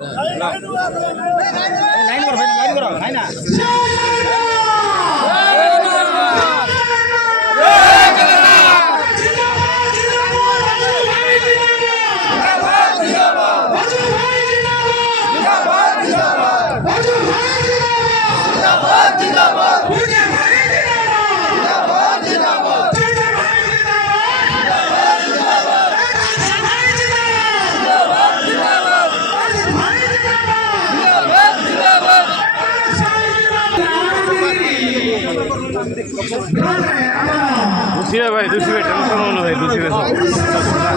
line করো line করো line না दूसरी भाई दूसरी टेंशन होना भाई दूसरी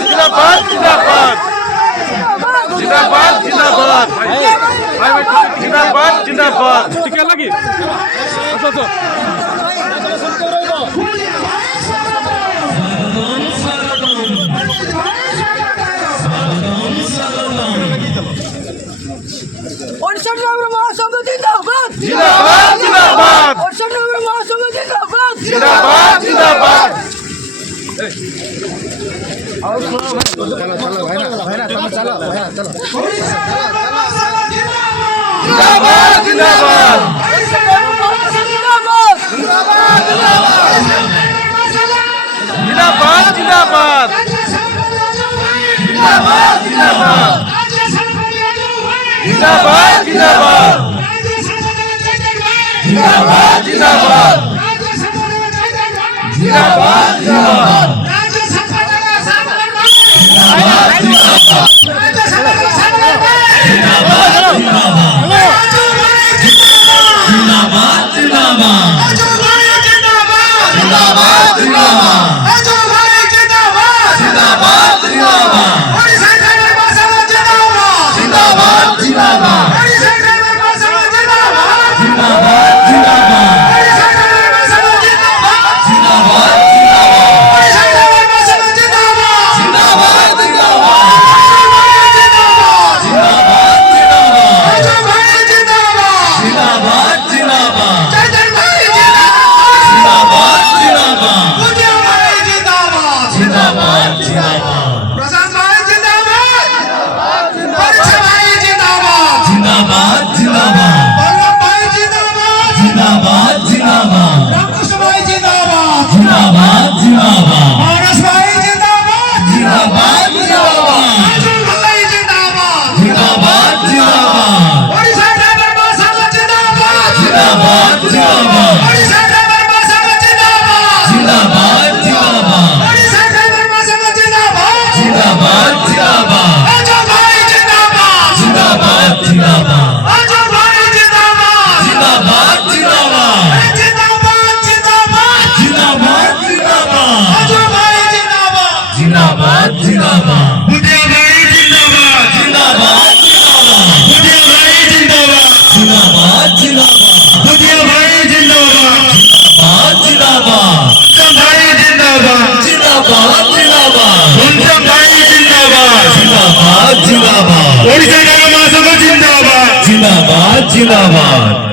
जिंदाबाद जिंदाबाद जिंदाबाद जिंदाबाद जिंदाबाद जिंदाबाद क्या लगी अच्छा जिंदाबाद जिंदाबाद जिंदाबाद जिंदाबाद चलो भाई ना चलो जिंदाबाद जिंदाबाद जिंदाबाद जिंदाबाद जिंदाबाद जिंदाबाद जिंदाबाद जिंदाबाद जिंदाबाद जिंदाबाद जिंदाबाद जिंदाबाद जिंदाबाद जिंदाबाद